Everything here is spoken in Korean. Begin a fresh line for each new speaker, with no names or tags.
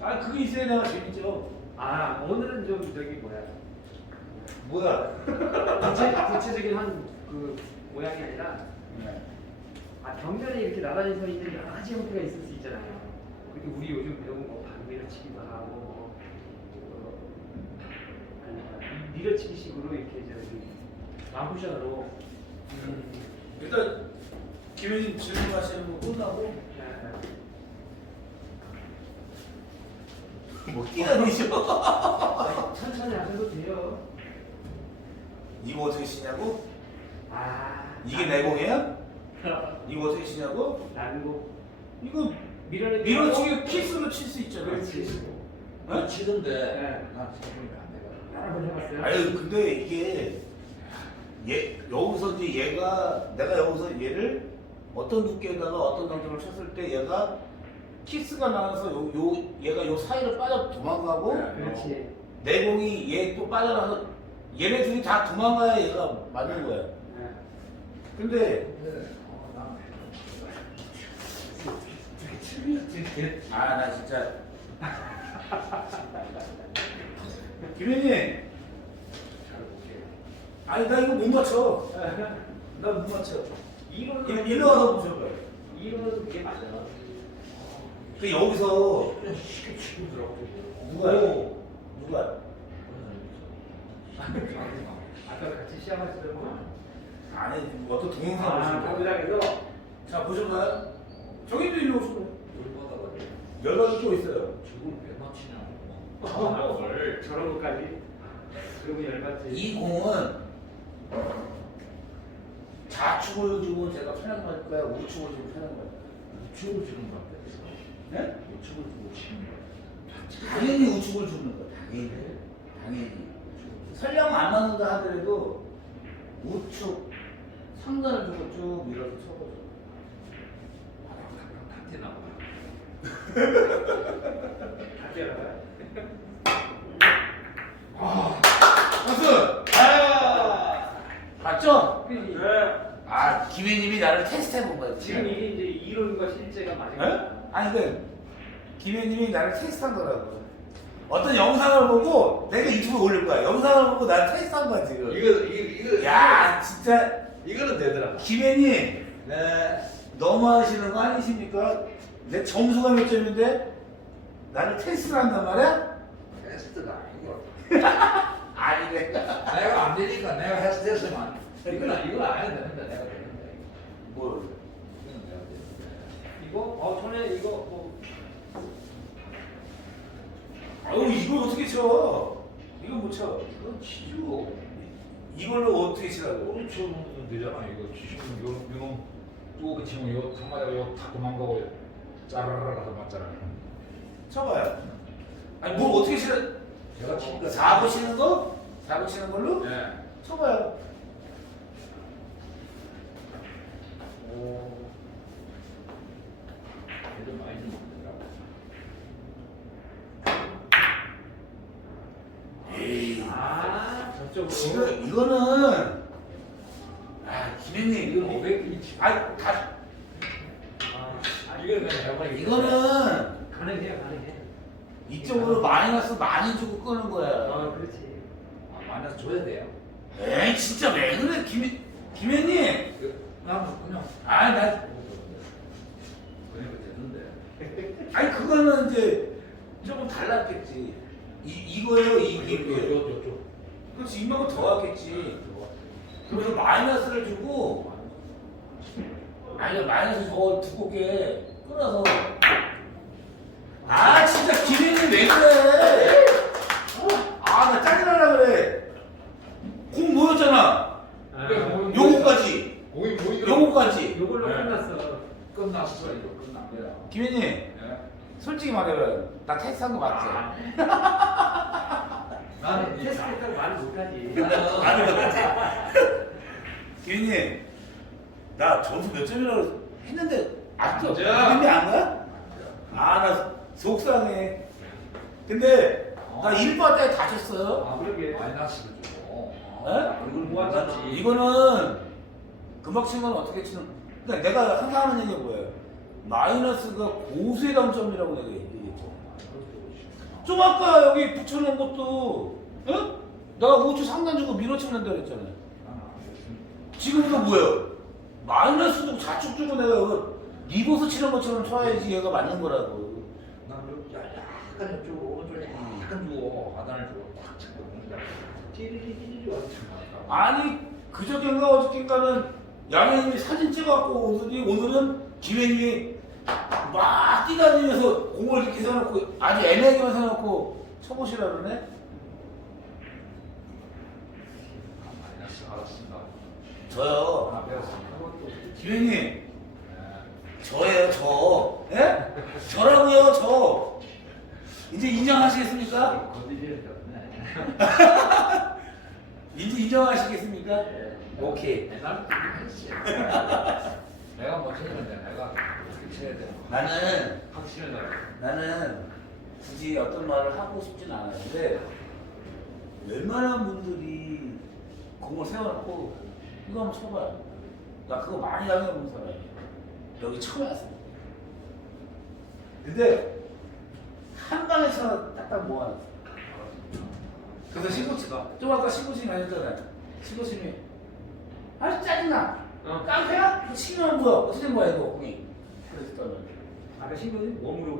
아 그게 있어야 내가 재밌죠.
아 오늘은 좀 저기 뭐야
뭐야?
구체, 구체적인 한 그 모양이 아니라
네.
아 벽면에 이렇게 나란히 서 있는 여러 가지 형태가 있을 수 있잖아요. 그렇게 우리 요즘 배운 뭐 반밀어치기도 하고 뭐, 어, 아니, 밀어치기식으로 이렇게 저기 마쿠션으로 음,
일단 김현진 질문하시는 거 끝나고 뭐 끼가 되죠?
아, 천천히 하셔도 돼요.
이거 어떻게 치냐고?
아
이게 내공이야? 이거 어떻게 치냐고?
난고
이거
밀어내
밀어치기 키스로 칠 수 있잖아.
그렇지.
어?
치던데
네.
난 생각이 안 돼가.
아유 근데 이게 얘 여기서 이제 얘가 내가 여기서 얘를 어떤 두께에다가 어떤 당점을 쳤을 때 얘가 키스가 나와서 요, 요 얘가 요 사이로 빠져 도망가고
그렇지.
내공이 얘 또 빠져나서 얘네 둘이 다 도망가야 얘가 맞는 거야.
네.
근데
근데 어,
난아나 진짜
볼게요.
아니 나 이거 못 맞춰. 나 못 맞춰. 일- 일로 와서 보셔봐요.
이론은 그게 맞아.
그 여기서
그냥 쉽게 치고 들어가고.
누가 누가
아까 같이 시합하시던 분.
아니 어떤 동영상
아,
보시면
당구장에서
자 보셨나요? 저기도 일로 오시고
열받아가지고
연락이 또 있어요.
저걸 왜 맞히냐고.
어, 저런 것까지. 그러면 열받지.
이 공은 좌측을 주고 제가 편한 거일까요? 우측을 주고 편한 거일까요?
우측을 주는 것 같아.
네?
우측을 주고 치는 거야.
당연히 우측을 주는 거야. 당연히. 당연히. 설령 안 맞는다 하더라도 우측 상단을 주고 쭉 밀어서 쳐보죠.
다 티나고.
같이 열어봐요.
박수! 아! 맞죠?
네.
아, 김혜님이 나를 테스트 해본 거야.
지금 이게 이론과 실제가 맞은
에? 아니 그 김혜님이 나를 테스트한 거라고. 어떤 영상을 보고 내가 유튜브에 올릴 거야. 영상을 보고 나를 테스트한 거야 지금.
이거 이거 이거.
야 진짜
이거는 되더라.
김혜님
네.
너무 하시는 거 아니십니까? 내 점수가 몇 점인데 나를 테스트를 한단 말이야?
테스트가 아니고.
아니래.
내가 안 되니까 내가 됐으면 이건 이거 안 해도 되는데 내가 되는데.
뭘?
이거
어 전에 이거 뭐
아유 이걸 어떻게 쳐? 이거 못 쳐.
이건 치죠.
이걸로 어떻게 치라고?
치면 되잖아. 이거 치시면 요 이거 뚜고 치면 이거 한마디가 요다 도망가고 짜라라 가서 맞잖아.
쳐봐요. 아니 뭘 어떻게 치라?
제가 치니까
4부 치는 거? 4부 치는 걸로?
네.
쳐봐요.
오. 애들 많이 좀 먹더라고.
에이.
아 저쪽으로.
지금 이거는 아 김현님
이건 500인치.
아 다,
아,
이거는 그냥.
이거는
가능해요 가능해.
이쪽으로 마이너스 많이 주고 끄는 거야.
아 그렇지.
아, 마이너스 줘야 돼요.
에이 진짜 왜 그래 김 김현님?
난 그냥
아나
그냥 되는데.
아니 그거는 이제 조금 달랐겠지. 이 이거예요 이게.
요요요
그렇지 이만큼 더 하겠지. 그래서 마이너스를 주고 아니 마이너스 더 두껍게 끊어서 아 진짜 김현님 왜 그래? 아 나 짜증나려 그래. 공 모였잖아.
아,
요거까지.
공이 보이더라.
요거까지.
요걸로
네.
끝났어.
끝났어 이거
김현님
예?
솔직히 말해봐요. 나 테스트 한 거 맞지?
나는 이
테스트 했다고 말을 못하지.
아니 맞지? 김현님 나 점수 몇 점이라고 했는데 아직도
맞아.
믿음이 안 가? 아나 속상해. 근데 나 1번 때 다쳤어요.
아,
그러게.
마이너스를 주고.
에?
얼굴 모았지.
이거는 금방 치는 건 어떻게 치는? 그러니까 내가 항상 하는 얘기가 뭐예요? 마이너스가 고수의 감점이라고 내가. 얘기했죠. 좀 아까 여기 붙여놓은 것도 응? 내가 우주 상단 주고 밀어치는다 그랬잖아 요. 지금도 뭐예요? 마이너스 주고 좌측 주고 내가 리버스 치는 것처럼 쳐야지 얘가 맞는 거라고.
나는 약간 이쪽으로 오른쪽에 약간 주고 하단을 주고 딱 치고 왔지
아니 그저께인가 어저께인가는 양현님이 사진 찍어갖고 오더니 오늘은 기회님이 막 뛰다니면서 공을 이렇게 세워놓고 아주 애매하게만 세워놓고 쳐보시라 그러네?
마이너스 알았습니다
저요
아 배웠습니다
기회님 저예요 저 예? 저라고요 저 이제 인정하시겠습니까? 이제 인정하시겠습니까?
네.
오케이
했지 내가 못 했는데 쳐야 돼
나는
확실해 나
나는 굳이 어떤 말을 하고 싶진 않았는데 웬만한 분들이 공을 세워놓고 이거 한번 쳐봐요. 나 그거 많이 당해본 사람이야. 여기 처음 왔어. 근데 한 방에 쳐 딱딱 모아놨어. 그래서 신고치가 좀 아까 신고침이 아니었잖아요. 신고침이 아 짜증나.
어.
깡패야? 그 치면 뭐야? 어떻게 된 거야 이거 공이? 그랬더니
아까 신고는 웜으로